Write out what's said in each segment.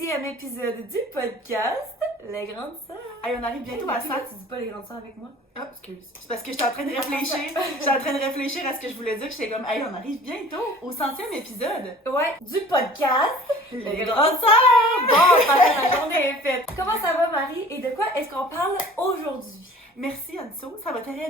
12e épisode du podcast Les Grandes Sœurs. Hey, on arrive bientôt à 100. Tu dis pas Les Grandes Sœurs avec moi? Ah, excuse. C'est parce que j'étais en train de réfléchir. J'étais en train de réfléchir à ce que je voulais dire. J'étais comme, hey, on arrive bientôt au 100e épisode. Ouais, du podcast Les Grandes Sœurs. Bon, la journée est faite. Comment ça va, Marie? Et de quoi est-ce qu'on parle aujourd'hui? Merci, Anso. Ça va très bien.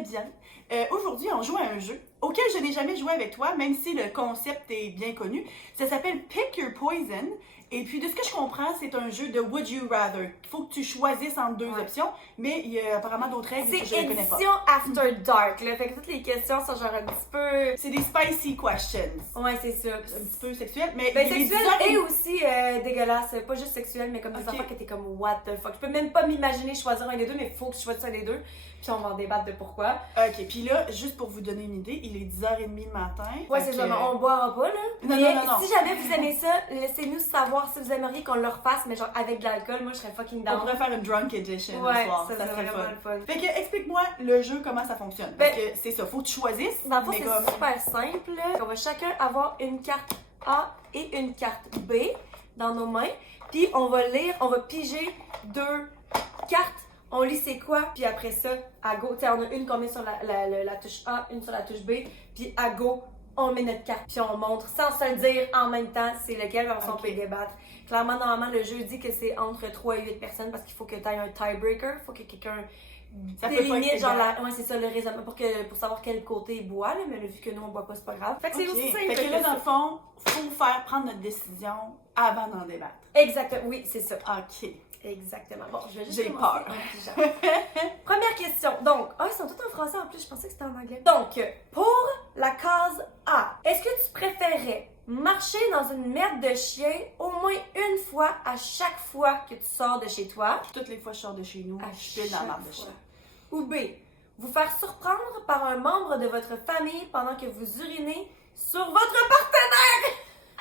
Aujourd'hui, on joue à un jeu auquel je n'ai jamais joué avec toi, même si le concept est bien connu. Ça s'appelle Pick Your Poison. Et puis, de ce que je comprends, c'est un jeu de Would You Rather. Il faut que tu choisisses entre deux options, mais il y a apparemment d'autres règles que je ne connais pas. C'est édition After Dark, là. Fait que toutes les questions sont genre un petit peu... C'est des spicy questions. Ouais, c'est ça. Un petit peu sexuel, mais Ben, les sexuel bizarres- et aussi dégueulasse. Pas juste sexuel, mais comme des affaires que t'es comme what the fuck. Je peux même pas m'imaginer choisir un des deux, mais il faut que je choisisse un des deux. Puis on va en débattre de pourquoi. Ok, puis là, juste pour vous donner une idée, il est 10h30 le matin. Ouais, c'est ça, mais on boira pas, là. Non, Mais non. si jamais vous aimez ça, laissez-nous savoir si vous aimeriez qu'on le refasse, mais genre avec de l'alcool. Moi, je serais fucking On down. pourrait faire une drunk edition Ouais, le soir. ça serait serait vraiment le fun. Fait que, explique-moi le jeu, comment ça fonctionne. Ben, Parce que c'est ça, faut que tu choisisses. Dans le fond, mais c'est comme... super simple. On va chacun avoir une carte A et une carte B dans nos mains. Puis on va lire, on va piger deux cartes. On lit c'est quoi, puis après ça, à go, tu sais, on a une qu'on met sur la touche A, une sur la touche B, puis à go, on met notre carte, puis on montre sans se le dire en même temps c'est lequel, puis on peut débattre. Clairement, normalement, le jeu dit que c'est entre 3 et 8 personnes parce qu'il faut que tu aies un tiebreaker, il faut que quelqu'un Ça peut pas délimite, être genre, égal. ouais, c'est ça, le raisonnement pour savoir quel côté il boit, là, mais là, vu que nous, on boit pas, c'est pas grave. Fait que c'est Ok. aussi simple Fait que là, que dans ça. le fond, faut prendre notre décision avant d'en débattre. Exactement, oui, c'est ça. Ok. Exactement. Bon, je vais juste J'ai commencer peur. en pigeant. Première question. Donc, ils sont tous en français en plus, je pensais que c'était en anglais. Donc, pour la case A, est-ce que tu préférais marcher dans une merde de chien au moins une fois à chaque fois que tu sors de chez toi? Toutes les fois que je sors de chez nous, À je pile dans la marde de chaque chien. fois. Ou B, vous faire surprendre par un membre de votre famille pendant que vous urinez sur votre partenaire!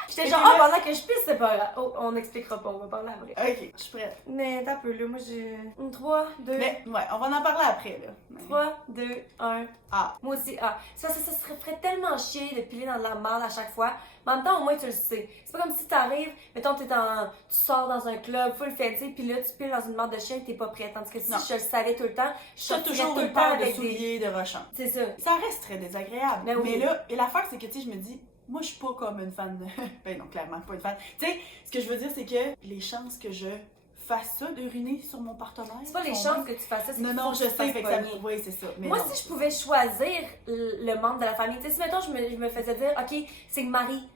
J'étais genre, là- pendant que je pisse, c'est pas grave. Oh, on n'expliquera pas, on va parler après. Ok, je suis prête. Mais t'as peu, là, moi j'ai. 3, 2, Mais ouais, on va en parler après, là. Mais- 3, 2, 1. Ah. Moi aussi, A. C'est parce que ça se ferait tellement chier de piler dans de la merde à chaque fois. Mais en même temps, au moins tu le sais. C'est pas comme si t'arrives, mettons, tu sors dans un club full fancy, puis là tu piles dans une merde de chien et t'es pas prêt. Tandis que si Non. je le savais tout le temps, je T'as sortirais toujours tout le une temps paire de avec des. souliers de rochant. C'est ça. Ça reste très désagréable. Ben oui. Mais là, et l'affaire, c'est que, tu sais, je me dis, moi, je suis pas comme une fan de... Ben non, clairement, pas une fan. Tu sais, ce que je veux dire, c'est que les chances que je fasse ça, d'uriner sur mon partenaire... C'est pas les sont chances que tu fasses ça, c'est Non, qu'il non, faut que je tu te fasses sais, fait que ça... pogner. Oui, c'est ça. Mais Moi, non. si je pouvais choisir le membre de la famille, tu sais, si mettons, je me faisais dire, OK, c'est Marie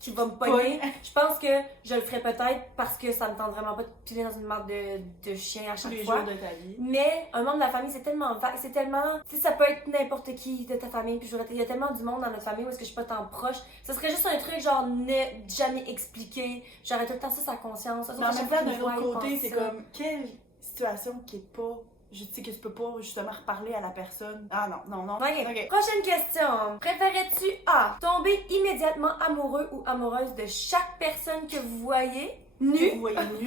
qui va me pogner, je pense que je le ferais peut-être parce que ça me tente vraiment pas de piler dans une marde de chien à Tous chaque les fois. jours de ta vie. Mais un membre de la famille, c'est tellement vague, c'est tellement... Tu sais, ça peut être n'importe qui de ta famille, puis il y a tellement du monde dans notre famille où est-ce que je suis pas tant proche. Ça serait juste un truc genre ne jamais expliqué, j'aurais tout le temps ça sa conscience. Mais en même temps, d'un autre côté, c'est comme, quelle situation qui est pas... Je sais que tu peux pas justement reparler à la personne. Ah non. Ok. Prochaine question. Préférais-tu A. Tomber immédiatement amoureux ou amoureuse de chaque personne que vous voyez Nu. nu? Vous voyez nu.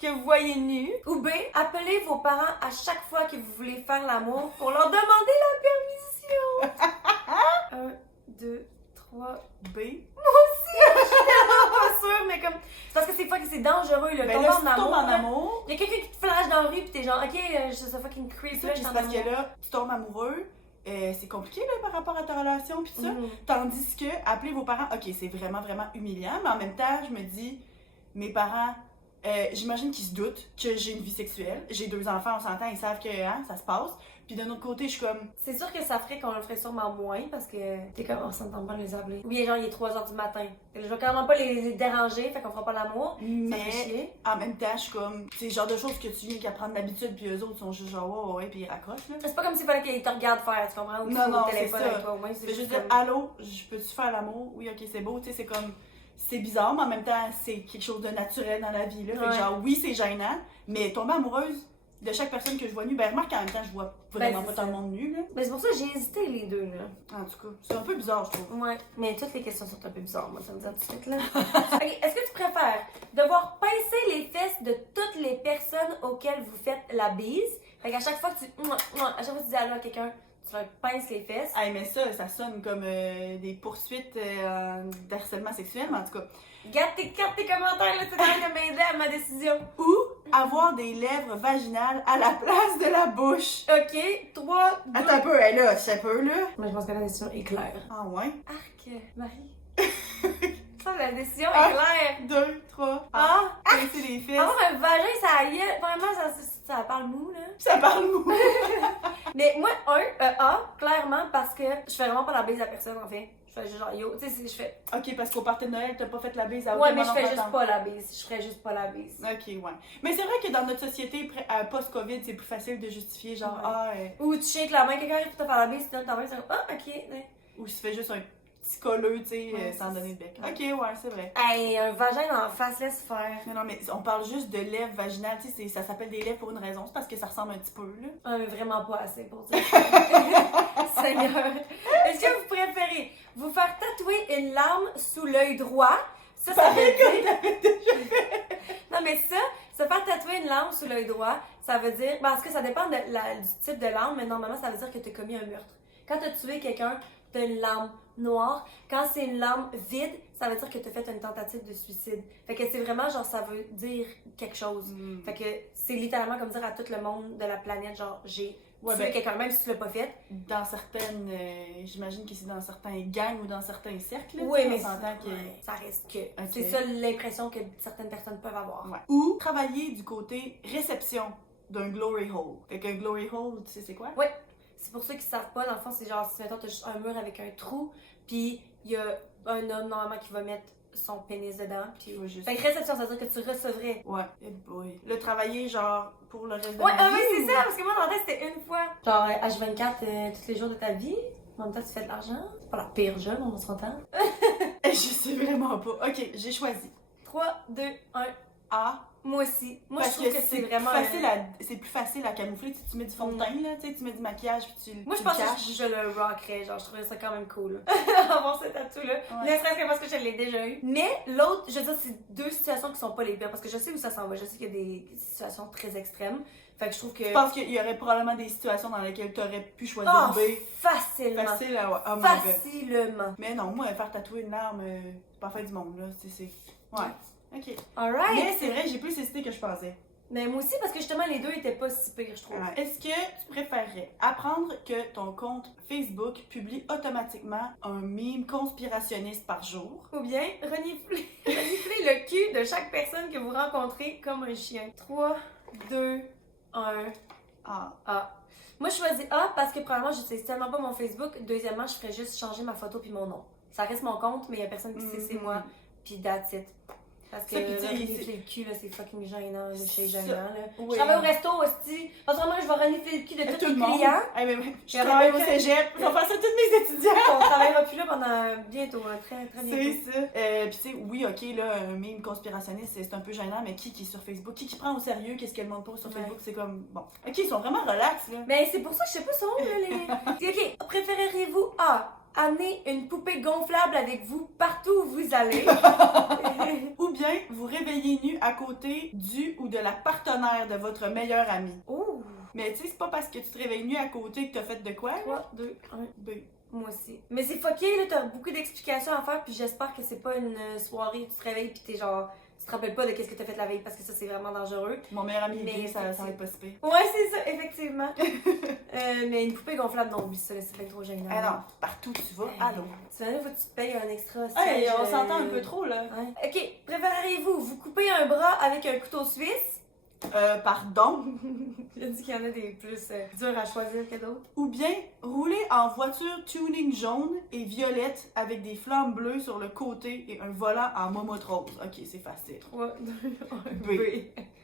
Que vous voyez nu. Ou B. Appeler vos parents à chaque fois que vous voulez faire l'amour pour leur demander la permission. 1, 2, 3. B. Je suis tellement pas sûre, mais comme. C'est parce que c'est dangereux, le Ben tomber là, en si tu tombes amour. en là. amour... Il y a quelqu'un qui te flash dans la rue pis t'es genre, ok, je suis fucking creep, Ça, là, puis je c'est suis en parce que amour. là, tu tombes amoureux, c'est compliqué là, par rapport à ta relation puis tout ça. Mhm. Tandis que appeler vos parents, ok, c'est vraiment humiliant, mais en même temps, je me dis, mes parents, j'imagine qu'ils se doutent que j'ai une vie sexuelle. J'ai 2 enfants, on s'entend, ils savent que ça se passe. Puis d'un autre côté, je suis comme, C'est sûr que ça ferait qu'on le ferait sûrement moins parce que t'es comme, on s'entend pas de les appeler. Ou bien genre, il est 3h du matin. Je vais clairement pas les déranger, fait qu'on fera pas l'amour. Ça fait mais chier. en même temps, je suis comme, c'est le genre de choses que tu viens qu'à prendre d'habitude, puis eux autres sont juste genre, ouais, puis ils raccrochent là. C'est pas comme s'il fallait qu'ils te regardent faire, tu comprends? Ou qu'ils Non, soient non, au c'est téléphone ça. avec toi au moins. Je C'est veux juste juste dire, comme... allô, peux-tu faire l'amour? Oui, ok, c'est beau, tu sais, c'est comme, c'est bizarre, mais en même temps, c'est quelque chose de naturel dans la vie, là. Fait que Ouais. genre, oui, c'est gênant, mais tomber amoureuse de chaque personne que je vois nue, ben remarque en même temps, je vois vraiment c'est pas ça. tout le monde nu, là. Mais c'est pour ça que j'ai hésité les deux, là. En tout cas, c'est un peu bizarre, je trouve. Ouais, mais toutes les questions sont un peu bizarres, moi, ça me dit tout de suite, là. Ok, est-ce que tu préfères devoir pincer les fesses de toutes les personnes auxquelles vous faites la bise? Fait qu'à chaque fois que à chaque fois que tu dis allô à quelqu'un, Tu leur pinces les fesses. Hey, mais ça sonne comme des poursuites d'harcèlement sexuel, mais en tout cas. Garde tes commentaires, là, c'est en train de m'aider à ma décision. Ou avoir des lèvres vaginales à la place de la bouche. Ok, 3, 2... Attends un peu, hey, là, c'est un peu, là. Mais je pense que la décision est claire. Ah ouais? Arc, Marie. Ça, la décision est claire. 2, 3. Ah! Pincer les fesses. Avoir un vagin, ça y est. Vraiment, ça parle mou, là. Ça parle mou. Mais moi, A, clairement, parce que je fais vraiment pas la bise à personne, en fait. Je fais juste genre, yo, tu sais, je fais... Ok, parce qu'au party de Noël, t'as pas fait la bise à aucun Ouais, mais je moment fais juste partant. pas la bise. Je ferais juste pas la bise. Ok, ouais. Mais c'est vrai que dans notre société post-Covid, c'est plus facile de justifier, genre, Ouais. Ou tu shakes la main, quelqu'un arrive pour te faire la bise, tu donnes ta main, tu dis, ah, ok. Ouais. ou tu fais juste un petit colleux, tu sais, Ouais, sans c'est donner de bec. ça. Ok, ouais, c'est vrai. Hey, un vagin en face, laisse faire. Non, mais on parle juste de lèvres vaginales, tu sais, ça s'appelle des lèvres pour une raison, c'est parce que ça ressemble un petit peu, là. Ah, mais vraiment pas assez pour dire. Seigneur. Est-ce que vous préférez vous faire tatouer une larme sous l'œil droit? Ça veut dire... Non, mais ça, se faire tatouer une larme sous l'œil droit, ça veut dire... Parce que ça dépend du type de larme, mais normalement, ça veut dire que tu as commis un meurtre. Quand tu as tué quelqu'un, tu as une larme noire. Quand c'est une larme vide, ça veut dire que tu as fait une tentative de suicide. Fait que c'est vraiment, genre, ça veut dire quelque chose. Fait que c'est littéralement comme dire à tout le monde de la planète, genre, j'ai tué quelqu'un, même si tu l'as pas fait. Dans certaines... j'imagine que c'est dans certains gangs ou dans certains cercles, là, Oui, tu sais, mais on s'entend que... ça reste que... Ok. C'est ça l'impression que certaines personnes peuvent avoir. Ouais. Ou travailler du côté réception d'un glory hole. Fait qu'un glory hole, tu sais c'est quoi? Oui, c'est pour ceux qui savent pas, dans le fond, c'est genre, si mettons, t'as juste un mur avec un trou, puis il y a un homme normalement qui va mettre son pénis dedans, puis... Juste... Fait que réception, ça veut dire que tu recevrais. Ouais. Eh boy. Le travailler, genre, pour le reste de Ouais, ma vie. oui, c'est ça, parce que moi, dans la tête, c'était une fois. Genre, H24, tous les jours de ta vie, en même temps, tu fais de l'argent. C'est pas la pire job, on s'entend. Je sais vraiment pas. Ok, j'ai choisi. 3, 2, 1. A. Moi aussi. Moi, Parce je trouve que c'est vraiment... c'est plus facile à camoufler. Tu mets du fond de teint, là, tu sais, tu mets du maquillage, puis tu Moi, je tu pense le que caches. je le rockerais. Genre, je trouverais ça quand même cool. Avoir ce tatou-là. Ouais. Ne serait-ce que parce que je l'ai déjà eu. Mais l'autre, je veux dire, c'est deux situations qui sont pas les pires. Parce que je sais où ça s'en va. Je sais qu'il y a des situations très extrêmes. Fait que je trouve que... Je pense qu'il y aurait probablement des situations dans lesquelles tu aurais pu choisir Oh, B. facilement. Facile à... Oh my God. Facilement. Mais non, moi, faire tatouer une larme, c'est pas fait du monde, là. C'est... Ouais. Ok. Alright. Mais c'est vrai, j'ai plus hésité que je pensais. Mais moi aussi, parce que justement, les deux étaient pas si pires, je trouve. Ouais. Est-ce que tu préférerais apprendre que ton compte Facebook publie automatiquement un meme conspirationniste par jour? Ou bien renifler le cul de chaque personne que vous rencontrez comme un chien. 3, 2, 1. Ah. A. Moi, je choisis A parce que, premièrement, j'utilise tellement pas mon Facebook. Deuxièmement, je ferais juste changer ma photo puis mon nom. Ça reste mon compte, mais il y a personne qui sait c'est moi. Puis that's it. Parce que Ça, puis tu sais, renifler le cul, là, c'est fucking gênant. là, C'est gênant, là. Oui. Je travaille au resto aussi. Parce que moi, je vais renifler le cul de tous Tout le les monde. clients. Eh ben, je Puis travaille au après, cégep. Je vais faire ça à tous mes étudiants. On travaillera plus là pendant bientôt, hein, très, très bientôt. C'est ça. Puis tu sais, oui, ok, là, un meme conspirationniste, c'est un peu gênant, mais qui est sur Facebook? Qui prend au sérieux? Qu'est-ce que le monde pose sur Facebook? C'est comme, bon. Ok, ils sont vraiment relax, là. Mais c'est pour ça que je sais pas son nom, là, les... Ok, préféreriez-vous A. Amener une poupée gonflable avec vous partout où vous allez. Ou bien vous réveiller nu à côté du ou de la partenaire de votre meilleur ami. Ouh. Mais tu sais, c'est pas parce que tu te réveilles nu à côté que t'as fait de quoi? 3, 2, 1. B. Moi aussi. Mais c'est fucké, là, t'as beaucoup d'explications à faire, puis j'espère que c'est pas une soirée où tu te réveilles pis t'es genre... Tu te rappelles pas de qu'est-ce que t'as fait la veille, parce que ça, c'est vraiment dangereux. Mon meilleur ami est Mais gay, ça va être pas si pire. Ouais, c'est ça, effectivement. Mais une poupée gonflable, non, oublie ça, là, c'est bien trop gênant. Ah non, partout où tu vas, allô. Tu vas là, faut que tu te payes un extra Hey, siège, on s'entend un peu trop, là. Ouais. Ok, préféreriez-vous vous couper un bras avec un couteau suisse? Pardon? J'ai dit qu'il y en a des plus durs à choisir que d'autres. Ou bien rouler en voiture tuning jaune et violette avec des flammes bleues sur le côté et un volant en momote rose. Ok, c'est facile. 3, 2, 1, B. B.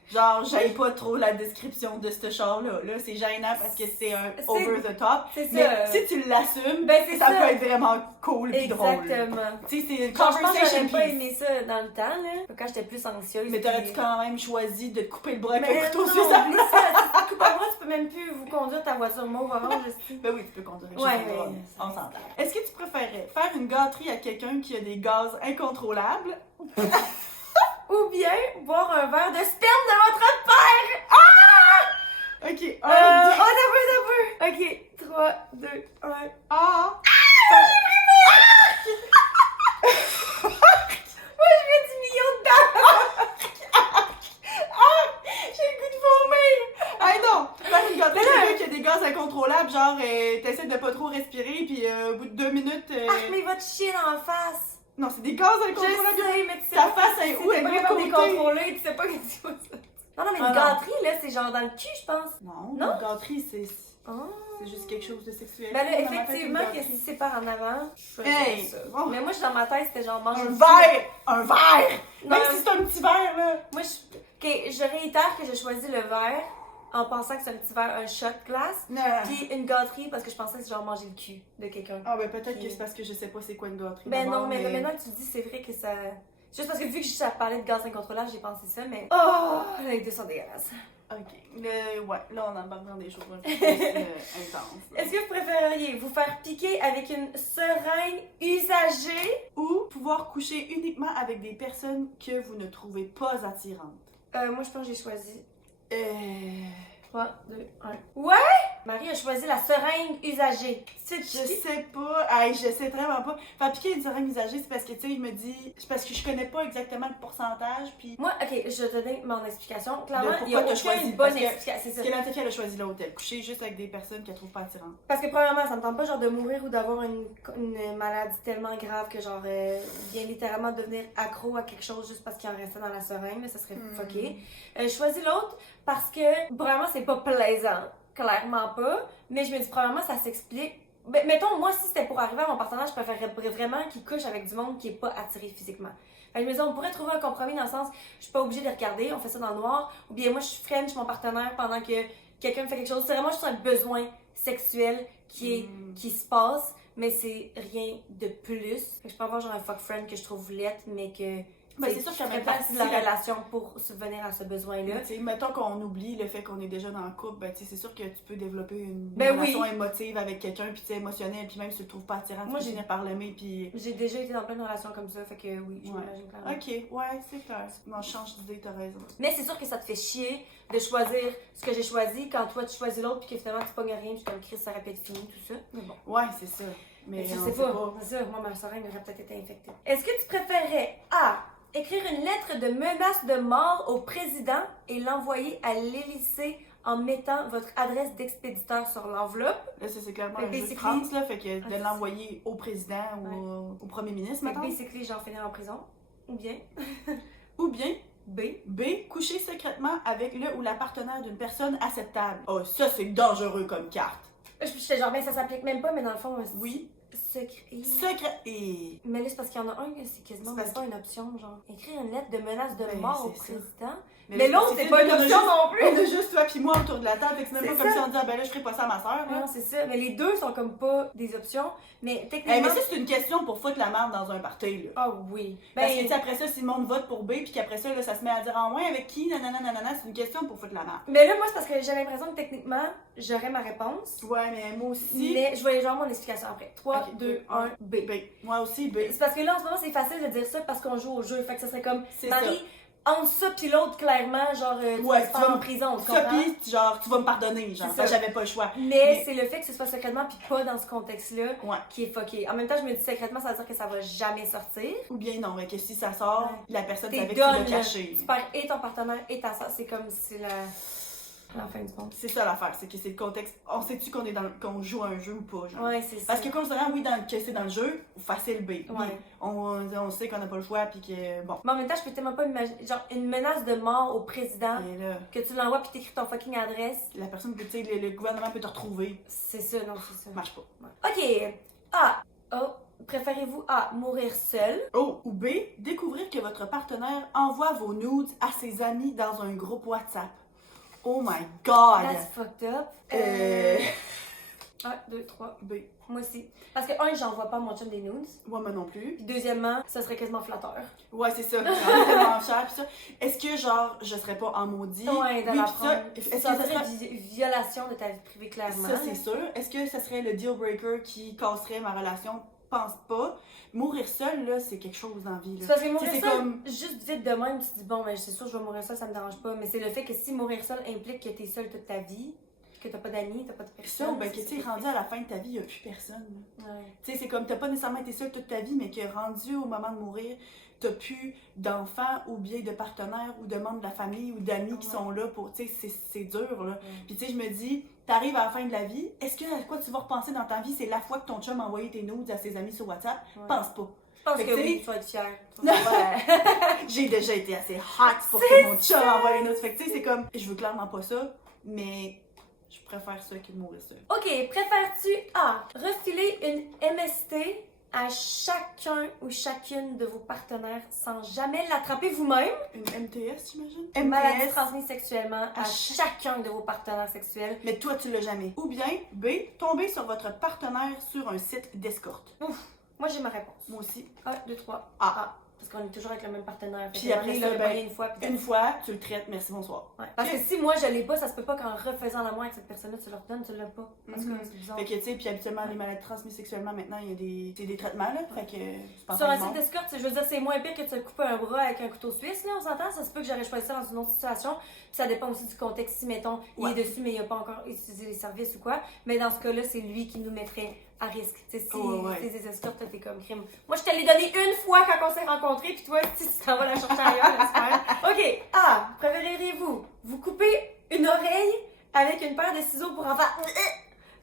Genre, j'aille pas trop la description de ce char-là. Là, c'est gênant parce que c'est un over the top. C'est Mais ça. si tu l'assumes, Ben, c'est ça ça. peut être vraiment cool et drôle. Exactement. Tu sais, c'est une Franchement, conversation j'aurais pas piece. aimé ça dans le temps, là. Quand j'étais plus anxieuse. Mais t'aurais-tu quand même choisi de te couper le bras avec Mais un couteau non, suisse à oublie plat? ça. Si tu te coupes un bras, tu peux même plus vous conduire ta voiture mauve avant, je sais. Ben oui, tu peux conduire avec Ouais, juste un bras. mais- On s'entend. Est-ce que tu préférais faire une gâterie à quelqu'un qui a des gaz incontrôlables? Ou bien boire un verre de sperme de votre père! Ok, Oh, t'as peu! Ok, 3, 2, frappe, genre, t'essaies de pas trop respirer, puis au bout de 2 minutes... Ah, mais il va te chier dans la face! Non, c'est des gaz Je incontrôlables. sais, mais tu sais Ta pas face est où? t'es Elle pas est capable de de les côté. contrôler, tu sais pas qu'est-ce que c'est. Non, non, mais Ah, une non. gâterie, là, c'est genre dans le cul, je pense. Non, Non? une gâterie, c'est Oh. juste quelque chose de sexuel. Ben là, Dans ma tête, effectivement, une que gâterie. si c'est par en avant, je choisirais Hey! ça. Oh. Mais moi, dans ma tête, c'était genre manger Un le cul. verre! Un verre! Non, Même si c'est un petit verre, là. Moi, je réitère que j'ai choisi le verre en pensant que c'est un petit verre, un shot glace. Non. Puis une gâterie parce que je pensais que c'est genre manger le cul de quelqu'un. Ah, ben peut-être Puis- que c'est parce que je sais pas c'est quoi une gâterie. Ben d'abord, non, mais maintenant que tu le dis, c'est vrai que ça. Juste parce que vu que je parlais de gaz incontrôlable, j'ai pensé ça, mais. Oh! Les deux sont dégueulasses. Ok. Ouais, là, on embarque dans des choses un peu plus intenses. Est-ce que vous préféreriez vous faire piquer avec une seringue usagée? Ou pouvoir coucher uniquement avec des personnes que vous ne trouvez pas attirantes. Moi, je pense que j'ai choisi. Euh... 3, 2, 1. Ouais! Marie a choisi la seringue usagée. C'est Je sais pas. Hey, je sais vraiment pas. Faire piquer une seringue usagée, c'est parce que, tu sais, je me dis... C'est parce que je connais pas exactement le pourcentage, puis... Moi, ok, je vais te donner mon explication. Clairement, De il y a pourquoi t'as aucune choisi, bonne parce que- explication. C'est ça. Parce que Latifia, elle a choisi l'hôtel. Coucher juste avec des personnes qu'elle trouve pas attirantes. Parce que premièrement, ça me tente pas genre de mourir ou d'avoir une maladie tellement grave que genre vient littéralement devenir accro à quelque chose juste parce qu'il en restait dans la seringue, mais ça serait fucké. Je choisis l'autre parce que probablement c'est pas plaisant, clairement pas, mais je me dis probablement ça s'explique. Ben, mettons, moi si c'était pour arriver à mon partenaire, je préférerais vraiment qu'il couche avec du monde qui est pas attiré physiquement. Fait que je me dis, on pourrait trouver un compromis dans le sens, je suis pas obligée de les regarder, on fait ça dans le noir, ou bien moi je french mon partenaire pendant que quelqu'un me fait quelque chose. C'est vraiment juste un besoin sexuel qui se passe, mais c'est rien de plus. Fait que je peux avoir genre un fuck friend que je trouve laite, mais que Ben, c'est sûr qui qu'en ferait même temps, partie de la si la- relation pour subvenir à ce besoin-là. Tu sais, mettons qu'on oublie le fait qu'on est déjà dans le couple, ben, tu sais, c'est sûr que tu peux développer une Ben relation oui. émotive avec quelqu'un, puis tu sais, émotionnelle, puis même si tu le trouves pas attirant, Moi, tu j'ai- finis par l'aimer, puis... J'ai déjà été dans plein de relations comme ça, fait que oui, je Ouais. m'imagine clairement. Ok, ouais, c'est clair. Non, je change d'idée, t'as raison. Mais c'est sûr que ça te fait chier de choisir ce que j'ai choisi quand toi tu choisis l'autre puis que finalement tu pognes rien puis comme Chris ça aurait pu être fini tout ça. Mais bon. Ouais, c'est ça. Mais Je on sais sait pas. C'est ça, moi ma seringue aurait peut-être été infectée. Est-ce que tu préférerais A. Écrire une lettre de menace de mort au président et l'envoyer à l'Élysée en mettant votre adresse d'expéditeur sur l'enveloppe? Là, ça, c'est clairement Fait un jeu de basically- France, là, fait que Ah, de c'est l'envoyer au président ou au premier ministre, Fait que mettons. basically genre finir en prison. Ou bien Ou bien, B. B, coucher secrètement avec le ou la partenaire d'une personne acceptable. Oh, ça, c'est dangereux comme carte. J'étais genre ben ça s'applique même pas mais dans le fond Oui. secret. Secret. Et... Mais là, c'est parce qu'il y en a un que c'est quasiment C'est même parce pas une option, genre. Écrire une lettre de menace de Ben, mort au c'est ça. président. Mais Mais l'autre, c'est pas une on a option juste- non plus! On a juste toi puis moi autour de la table, fait que c'est même C'est pas comme ça. si on dit, ah ben là, je ferai pas ça à ma soeur, là. Non, c'est ça. Mais les deux sont comme pas des options. Mais Eh, techniquement. mais ça, c'est une question pour foutre la merde dans un party, là. Ah oui. Parce que, tu Ben, sais, après ça, si le monde vote pour B, puis qu'après ça, là, ça se met à dire en moins avec qui, nanana, nanana, c'est une question pour foutre la merde. mais là, moi, c'est parce que j'ai l'impression que techniquement, j'aurais ma réponse. Ouais, mais moi aussi. Mais je vais genre mon explication après. 3, Ok, 2, 1, B. B. Moi aussi, B. C'est parce que là, en ce moment, c'est facile de dire ça parce qu'on joue au jeu. Fait que ça serait comme. C'est Marie, entre ça pis l'autre, clairement, genre, tu Ouais, vas te tu faire vas en prison, tu Ça, comprends? pis, genre, tu vas me pardonner, genre, C'est ça, ça. j'avais pas le choix. Mais c'est le fait que ce soit secrètement puis pas dans ce contexte-là Ouais. qui est fucké. En même temps, je me dis secrètement, ça veut dire que ça va jamais sortir. Ou bien non, mais que si ça sort, Ouais. la personne T'es savait que tu l'as done, là. caché. Tu perds et ton partenaire et ta soeur. C'est comme si c'est la fin du monde. C'est ça l'affaire, c'est que c'est le contexte. On sait-tu qu'on est dans qu'on joue à un jeu ou pas, genre. Ouais, c'est ça. Parce que considérant, oui, que c'est dans le jeu, facile B. Oui, Ouais. on sait qu'on n'a pas le choix, puis que, bon. Mais en même temps, je peux tellement pas imaginer. Genre, une menace de mort au président, Et là, que tu l'envoies puis t'écris ton fucking adresse. la personne peut, tu sais, le gouvernement peut te retrouver. C'est ça, non, c'est ça. Ça marche pas. Ok. A. Oh. Préférez-vous A. Mourir seul. Oh, ou B, découvrir que votre partenaire envoie vos nudes à ses amis dans un groupe WhatsApp. Oh my god! That's fucked up. 1, 2, 3. B. Moi aussi. Parce que, un, j'envoie pas à mon chum des nudes. Moi non plus. Puis deuxièmement, ça serait quasiment flatteur. Ouais, c'est ça. J'en ai tellement cher, pis ça. Est-ce que, genre, je serais pas en maudit? Ouais, dans oui, la pis ça, est-ce que ça serait serait... violation de ta vie privée, clairement. Ça, c'est sûr. Est-ce que ça serait le deal breaker qui casserait ma relation? Pense pas. Mourir seul, là, c'est quelque chose dans la vie, C'est là. parce que mourir C'est seul, comme- juste vite de même, tu te dis, bon, ben, c'est sûr, je vais mourir seul, ça me dérange pas. Mais c'est le fait que si mourir seul implique que t'es seul toute ta vie, que t'as pas d'amis, t'as pas de personne. Ça, ou ben que, tu sais, rendu à la fin de ta vie, il n'y a plus personne, là. Ouais. Tu sais, c'est comme, t'as pas nécessairement été seul toute ta vie, mais que rendu au moment de mourir, t'as plus d'enfants ou bien de partenaires ou de membres de la famille ou d'amis qui sont là pour, tu sais, c'est dur, là. Puis tu sais, je me dis, t'arrives à la fin de la vie, est-ce que à quoi tu vas repenser dans ta vie, c'est la fois que ton chum a envoyé tes nudes à ses amis sur WhatsApp? Pense pas. Je pense Fait que que, oui, tu vas être fière. J'ai déjà été assez hot pour que mon chum envoie les nudes. Fait que tu sais, c'est comme, je veux clairement pas ça, mais je préfère ça que de mourir seul. Ok, préfères-tu A. Refiler une MST à chacun ou chacune de vos partenaires sans jamais l'attraper vous-même? Une MTS, j'imagine? Une maladie MTS, transmise sexuellement à chacun de vos partenaires sexuels. mais toi, tu l'as jamais. Ou bien, B, tomber sur votre partenaire sur un site d'escorte. Ouf, moi j'ai ma réponse. Moi aussi. 1, 2, 3. A. Parce qu'on est toujours avec le même partenaire. Puis après il ça, l'aurait ben, pogné une fois. Puis Une fois, tu le traites, merci, bonsoir. ouais. Parce que si moi je l'ai pas, ça se peut pas qu'en refaisant l'amour avec cette personne-là, tu leur donnes, tu l'as pas. En tout cas, c'est bizarre. Fait que, tu sais, puis habituellement, les maladies transmises sexuellement, maintenant, il y a des traitements, là. Fait que, c'est pas Sur un bon. site d'escorte, je veux dire, c'est moins pire que de se couper un bras avec un couteau suisse, là, on s'entend? Ça se peut que j'aurais choisi ça dans une autre situation. Puis ça dépend aussi du contexte. Si, mettons, il est dessus, mais il a pas encore utilisé les services ou quoi. Mais dans ce cas-là, c'est lui qui nous mettrait à risque. Tu sais, si c'est des escortes, t'es comme crime. Moi, je te l'ai donné une fois quand on s'est rencontrés, puis toi, tu t'en vas la chercher ailleurs, j'espère. Ok, A. Préféreriez-vous vous couper une oreille avec une paire de ciseaux pour enfants?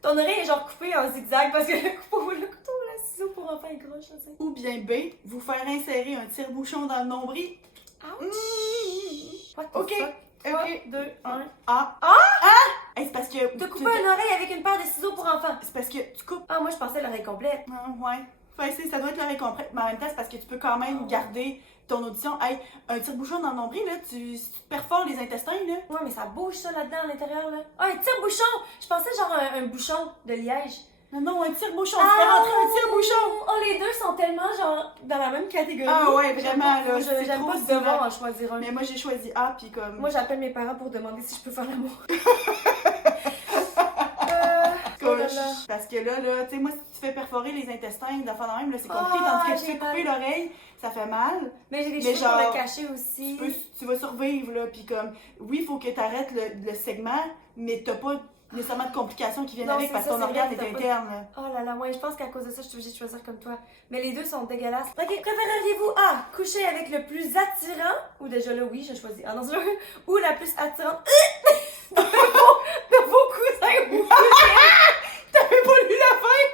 Ton oreille est genre coupée en zigzag parce que le couteau, la ciseau pour enfants est gros, je sais. Ou bien B, vous faire insérer un tire-bouchon dans le nombril. Ouch! What the Ok. fuck? 3, 2, 1. A. Hey, c'est parce que... T'as coupé une oreille avec une paire de ciseaux pour enfants. C'est parce que tu coupes... Ah, moi, je pensais l'oreille complète. Ouais. Fait, ça doit être l'oreille complète, mais en même temps, c'est parce que tu peux quand même garder ton audition. Hey, un tire-bouchon dans le nombril, là, si tu perfores les intestins, là... Ouais, mais ça bouge ça là-dedans à l'intérieur, là. Ah, un tire-bouchon! Je pensais genre un bouchon de liège. Non, un tire-bouchon, tu peux rentrer un tire-bouchon! Oh, les deux sont tellement genre dans la même catégorie. Ah ouais, vraiment, là, c'est J'aime trop pas similaire. devoir en choisir un. Mais moi, j'ai choisi A, puis comme... Moi, j'appelle mes parents pour demander si je peux faire l'amour. Comme, là là. parce que là, tu sais, moi, si tu fais perforer les intestins d'enfant de même, là, c'est compliqué, tandis que tu fais couper l'oreille, ça fait mal. Mais j'ai des Mais choses pour genre, le cacher aussi. Tu vas survivre, là, puis comme, oui, il faut que tu arrêtes le segment, mais t'as pas nécessairement de complications qui viennent Non, avec c'est parce que ça, ton c'est vrai organe que est t'as interne, là. Oh là là, moi, je pense qu'à cause de ça, je suis obligée de choisir comme toi. Mais les deux sont dégueulasses. Ok, préféreriez-vous A, coucher avec le plus attirant, ou déjà là, oui, j'ai choisi A dans ce jeu, ou la plus attirante de vos cousins ou T'avais pas lu la fin?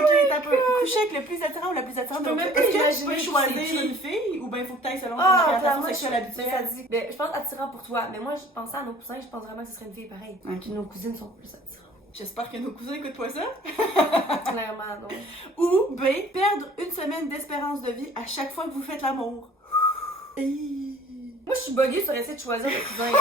Ok, t'as pas couché avec le plus attirant ou la plus attirante. Je peux Donc, même pas est-ce que tu imaginer peux qui choisir c'est qui. une fille ou bien il faut que t'ailles selon ton Ah, orientation clairement, sexuelle mais habituelle? ça dit. Mais je pense attirant pour toi. Mais moi, je pensais à nos cousins, je pense vraiment que ce serait une fille pareille. Ok. Nos cousines sont plus attirantes. J'espère que nos cousins écoutent pas ça. Clairement, non. Ou B, perdre une semaine d'espérance de vie à chaque fois que vous faites l'amour. Moi, je suis buggée sur essayer de choisir le cousin, là.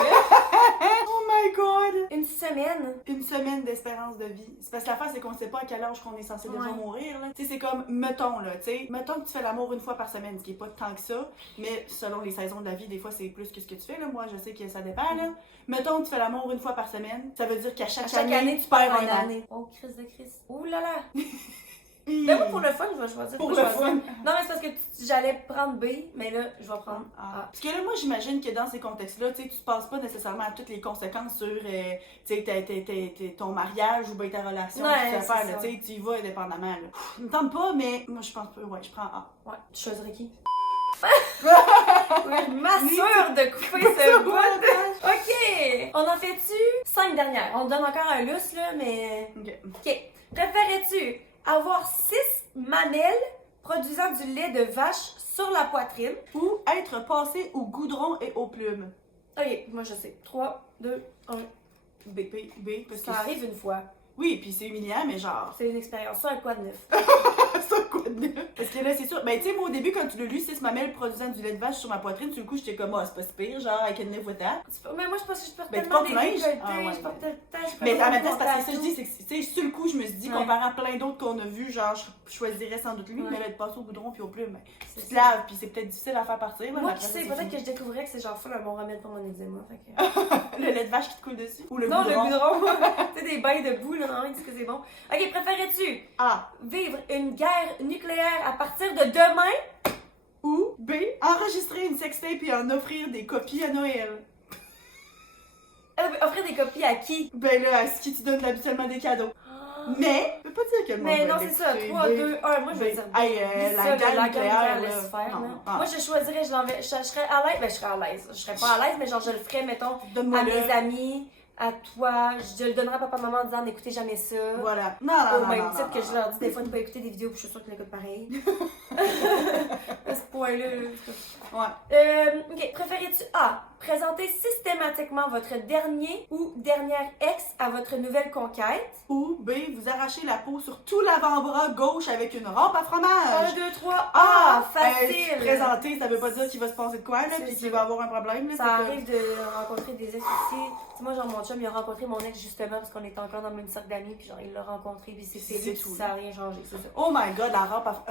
Oh my god! Une semaine. Une semaine d'espérance de vie. C'est parce que l'affaire, c'est qu'on sait pas à quel âge qu'on est censé déjà Ouais. mourir, là. Tu sais, c'est comme, mettons, là, tu sais, mettons que tu fais l'amour une fois par semaine, ce qui est pas tant que ça, mais selon les saisons de la vie, des fois, c'est plus que ce que tu fais, là. Moi, je sais que ça dépend, là. Mettons que tu fais l'amour une fois par semaine, ça veut dire qu'à chaque, année, tu perds un an. année. Oh, crise de crise. Ouh là là. Ben moi, pour le fun, je vais choisir. Pour je vais le choisir. fun. Non, mais c'est parce que j'allais prendre B, mais là, je vais prendre A. Parce que là, moi, j'imagine que dans ces contextes-là, tu sais, tu penses pas nécessairement à toutes les conséquences sur, tu sais, ton mariage ou bien ta relation, Ouais, tu c'est faire, là, ça. tu sais, tu y vas indépendamment, là. Ça me tente pas, mais moi, je pense pas, ouais, je prends A. Ouais, tu choisirais qui? Ouais, je m'assure de couper ce bout. Ok! On en fait-tu 5 dernières? On te donne encore un lousse, là, mais... Ok. Préférais-tu avoir 6 mamelles produisant du lait de vache sur la poitrine? Ou être passé au goudron et aux plumes. Ok, moi je sais. 3, 2, 1. B, parce que... Ça arrive une fois. Oui, puis c'est humiliant, mais genre... C'est une expérience. Ça, un quoi de neuf? Ça, quoi de neuf? Parce que là, c'est sûr... Ben, tu sais, moi, au début, quand tu l'as lu, 6 mamelles produisant du lait de vache sur ma poitrine, sur le coup, j'étais comme, ah, c'est pas si pire, genre, avec une névoita. Mais moi, je pense que je porte Ben, tu tellement portes des linge? décolletés, Ah, ouais, je porte ouais. tellement... Mais en même temps, c'est parce que ça, je dis, c'est que, tu sais, sur le coup, je me suis dit, Ouais. comparant à plein d'autres qu'on a vus, genre, je choisirais sans doute lui, Ouais. mais là, de passer au goudron puis aux plumes, ben, tu C'est te ça. laves, puis c'est peut-être difficile à faire partir, là, mais Moi, après qui ça, sais, c'est peut-être que fini. je découvrais que c'est genre full un bon remède pour mon eczéma. Fait que... Le lait de vache qui te coule dessus? Ou le Non, goudron? le goudron. Tu sais, des bains de boue, là, non, ils disent que c'est bon. Ok, préférais-tu A. vivre une guerre nucléaire à partir de demain? Ou B. Enregistrer une sextape et en offrir des copies à Noël. Offrir des copies à qui? Ben là, à ce qui te donne habituellement des cadeaux. Mais, pas dire que le monde Mais va non, c'est ça. l'écouter. 3, 2, 1. Moi, je vais B. dire B. Hey, Dis la ça, gamme la nucléaire, gamme là. laisse faire, Non, là. non. Ah. Moi, je choisirais, je serais à l'aise. Ben, je serais à l'aise. Je serais pas à l'aise, mais genre, je le ferais, mettons, Donne-moi à le. mes amis, à toi. Je le donnerais à papa-maman en disant n'écoutez jamais ça. Voilà. Non, Au même non, titre non, que non. je leur dis des fois de ne pas écouter des vidéos, puis je suis sûre qu'ils l'écoutent pareil. À ce point-là. Ok, préférais-tu A. Présenter systématiquement votre dernier ou dernière ex à votre nouvelle conquête. Ou B. Vous arrachez la peau sur tout l'avant-bras gauche avec une rampe à 1, fromage. 2, 3, A. Facile. Présenter, ça veut pas dire qu'il va se passer de quoi, là, C'est puis ça. qu'il va avoir un problème. Là, Ça c'est arrive de rencontrer des ex aussi. Tu sais, moi, genre, mon chum, il a rencontré mon ex justement parce qu'on était encore dans le même cercle d'amis, puis genre, il l'a rencontré, puis c'est C'est lui, puis tout. ça n'a rien changé, c'est ça. Oh my god, la rampe à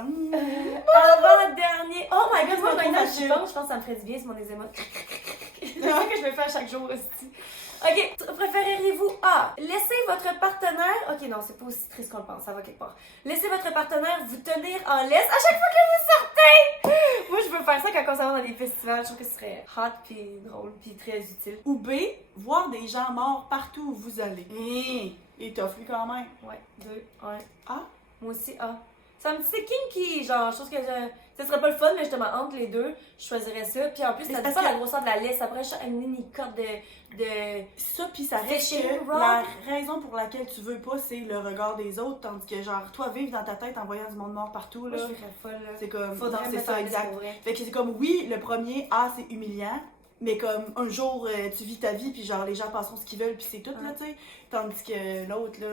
Avant-dernier. Oh my god, moi, C'est maintenant, trop je facile. pense que ça me ferait du bien, c'est mon eczéma. C'est ça que je me fais à chaque jour aussi. Ok, préféreriez-vous A. Laisser votre partenaire. Ok, non, c'est pas aussi triste qu'on le pense, ça va quelque part. Laissez votre partenaire vous tenir en laisse à chaque fois que vous sortez. Moi, je veux faire ça quand on s'en va dans des festivals. Je trouve que ce serait hot, puis drôle, puis très utile. Ou B. Voir des gens morts partout où vous allez. Et tough, lui, quand même. Ouais, 2, 1. A. Moi aussi, A. Ça me dit c'est kinky, genre, je trouve que ça serait pas le fun, mais justement, entre les deux, je choisirais ça. Puis en plus, Mais ça c'est dit parce pas que- la grosseur de la laisse. Après, une mini-cote de... Ça, puis ça reste Fishing que rod. la raison pour laquelle tu veux pas, c'est le regard des autres. Tandis que, genre, toi, vivre dans ta tête en voyant du monde mort partout, Moi, là. je serais folle, là. C'est comme. Faudrait non, me c'est mettre en ça, liste exact. pour vrai. Fait que c'est comme, oui, le premier, A, c'est humiliant. Mais comme, un jour, tu vis ta vie, puis genre, les gens passeront ce qu'ils veulent, puis c'est tout, là, tu sais. Tandis que l'autre, là.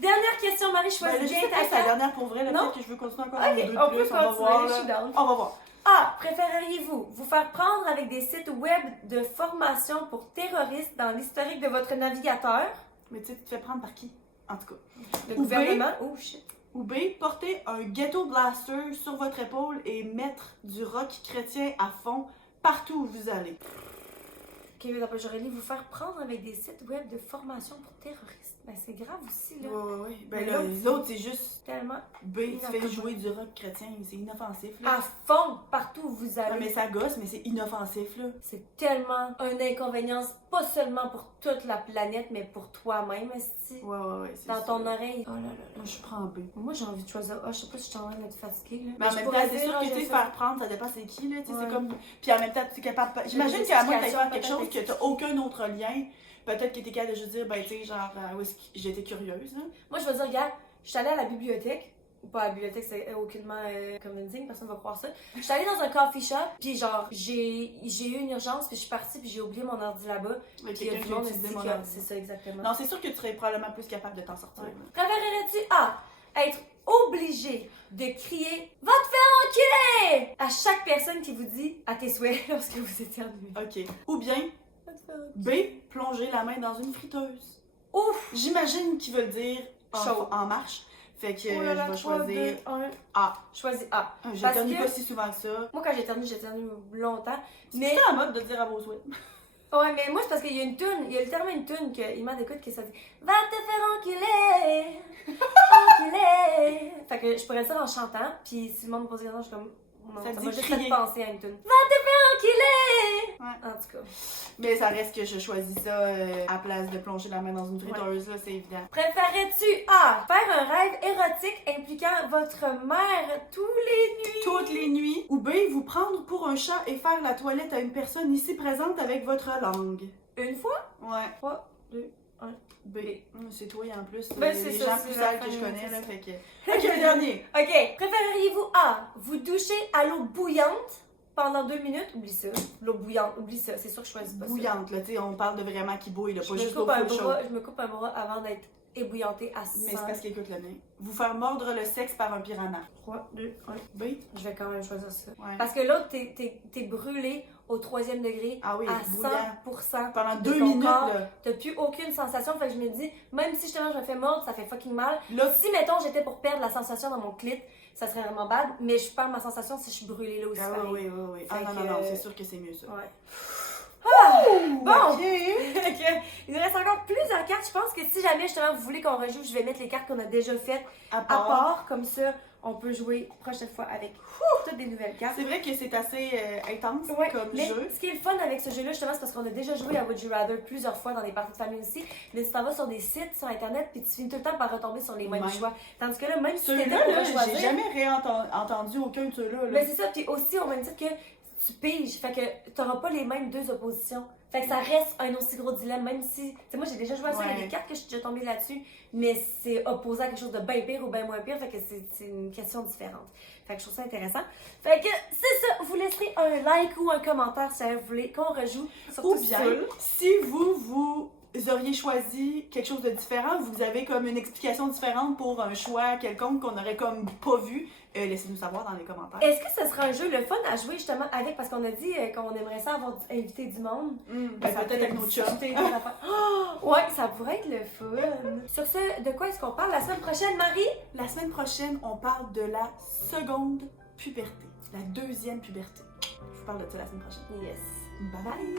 Dernière question, Marie, Ben, choisis là, je bien sais ta pas si c'est la carte. dernière pour vrai, là, Non? peut-être que je veux continuer encore Ok, un ou deux de on plus, peut on va voir, continuer, je suis là. down. On va voir. A. Préféreriez-vous vous faire prendre avec des sites web de formation pour terroristes dans l'historique de votre navigateur? Mais tu sais, tu te fais prendre par qui? En tout cas. Le Ou gouvernement? Oh shit. Ou B, porter un ghetto blaster sur votre épaule et mettre du rock chrétien à fond partout où vous allez. Ok, j'aurais dit vous faire prendre avec des sites web de formation pour terroristes. Ben, c'est grave aussi, là. Ouais. Ben Mais là, l'autre, l'autre, c'est juste Tellement B, tu fais Inoffensif. jouer du rock chrétien, c'est inoffensif, là. à fond partout où vous Ouais, allez. mais ça gosse, mais c'est inoffensif, là. C'est tellement un inconvénient, pas seulement pour toute la planète, mais pour toi-même, esti. Ouais, c'est Dans ça. ton oreille. Oh là là là. Moi, je prends B. Moi, j'ai envie de choisir A. Je sais pas si je suis en train d'être fatiguée, là. Mais en je même pourrais temps, c'est dire, sûr ah, que tu j'ai sais, ça. faire prendre, ça dépend c'est qui, là. Tu sais, Ouais. c'est comme. Puis en même temps, tu es capable. J'imagine des qu'à moins que tu faire explications, quelque chose que peut-être. t'as aucun autre lien, peut-être que t'es capable de juste dire, ben, tu sais, genre, où est-ce que j'étais curieuse, là. Moi, je veux dire, regarde, je suis allée à la bibliothèque. Pas à la bibliothèque, c'est aucunement convincing, personne va croire ça. Je suis allée dans un coffee shop, puis genre, j'ai eu une urgence, puis je suis partie, puis j'ai oublié mon ordi là-bas. Avec Puis il y a quelqu'un du qui a monde utilisé aussi mon qui a- ordi. C'est ça, exactement. Non, c'est sûr que tu serais probablement plus capable de t'en sortir. Ouais. là. Préférerais-tu A. Être obligé de crier « Va te faire enculer » à chaque personne qui vous dit à tes souhaits lorsque vous éternuez. OK. Ou bien, Va te faire enculer. B, plonger la main dans une friteuse. Ouf! J'imagine qu'ils veulent dire Chaud. en marche. Fait que Oh là là, je vais 3, 2, choisir 1. A. Choisis A. J'éternue que- pas si souvent que ça. Moi, quand j'éternue longtemps. C'est Mais, en mode de dire à vos souhaits. ouais, mais moi, c'est parce qu'il y a une toune, il y a littéralement une toune qu'il m'a d'écoute qui ça dit « Va te faire enculer! Enculer! » Fait que je pourrais le dire en chantant, puis si le monde me pose des questions, je suis comme... Non, Ça ça dit m'a juste crier. fait penser à une toune. « Va te faire enculer! Ouais. En tout cas. Mais ça reste que je choisis ça à place de plonger la main dans une friteuse, là, c'est évident. Préférais-tu A. Faire un rêve érotique impliquant votre mère tous les nuits? Toutes les nuits. Ou B, vous prendre pour un chat et faire la toilette à une personne ici présente avec votre langue. Une fois? Ouais. 3, 2, B. C'est toi en plus. Ben, les c'est gens ça, plus c'est la sales que je fin, connais, c'est là, ça. fait que... Ok, le dernier. OK. Préféreriez-vous A. Vous doucher à l'eau bouillante pendant 2 minutes? Oublie ça. L'eau bouillante, oublie ça. C'est sûr que je choisis pas Bouillante, là, tu sais, on parle de vraiment qui bouille, là, ça. pas Je juste me, l'eau coupe un full chaude. bras, je me coupe un bras avant d'être ébouillantée à 100. Mais c'est parce qu'il écoute le mien. Vous faire mordre le sexe par un piranha. 3, 2, 1. B. Je vais quand même choisir ça. Ouais. Parce que l'autre, t'es brûlé au 3e degré Ah oui, à bouillant. 100%. Pendant de 2 ton minutes, corps. là. T'as plus aucune sensation. Fait que je me dis, même si justement je me fais mordre, ça fait fucking mal. Là, Si, mettons, j'étais pour perdre la sensation dans mon clit, ça serait vraiment bad. Mais je perds ma sensation si je suis brûlée là aussi. ah pareil. oui. Ah Fait non, que- non, c'est sûr que c'est mieux, ça. Ouais. Bon! Fait que, il nous reste encore plusieurs cartes. Je pense que si jamais justement vous voulez qu'on rejoue, je vais mettre les cartes qu'on a déjà faites À à part. Comme ça, On peut jouer prochaine fois avec toutes des nouvelles cartes. C'est vrai que c'est assez intense Ouais, comme mais jeu. ce qui est le fun avec ce jeu-là, justement, c'est parce qu'on a déjà joué à Would You Rather plusieurs fois dans des parties de famille aussi. Mais tu t'en vas sur des sites, sur Internet, puis tu finis tout le temps par retomber sur les mêmes choix. Tandis que là, même si t'étais Ceux-là, pour là, choisir... j'ai jamais entendu aucun de ceux-là. Mais c'est ça, puis aussi au même titre que tu piges, fait que t'auras pas les mêmes deux oppositions. Fait que ça reste un aussi gros dilemme, même si... Tu sais, moi j'ai déjà joué à ça, il y a des cartes que je suis déjà tombée là-dessus, mais c'est opposé à quelque chose de bien pire ou bien moins pire, fait que c'est une question différente. Fait que je trouve ça intéressant. Fait que c'est ça, vous laisserez un like ou un commentaire si vous voulez qu'on rejoue sur Ou tout bien, seul. si vous auriez choisi quelque chose de différent, vous avez comme une explication différente pour un choix quelconque qu'on aurait comme pas vu, laissez-nous savoir dans les commentaires. Est-ce que ce sera un jeu le fun à jouer justement avec, parce qu'on a dit qu'on aimerait ça avoir invité du monde. Ben, peut-être avec nos chums. Ouais, ça pourrait être le fun. Sur ce, de quoi est-ce qu'on parle la semaine prochaine, Marie? La semaine prochaine, on parle de la seconde puberté, la deuxième puberté. Je vous parle de ça la semaine prochaine. Yes. Bye bye!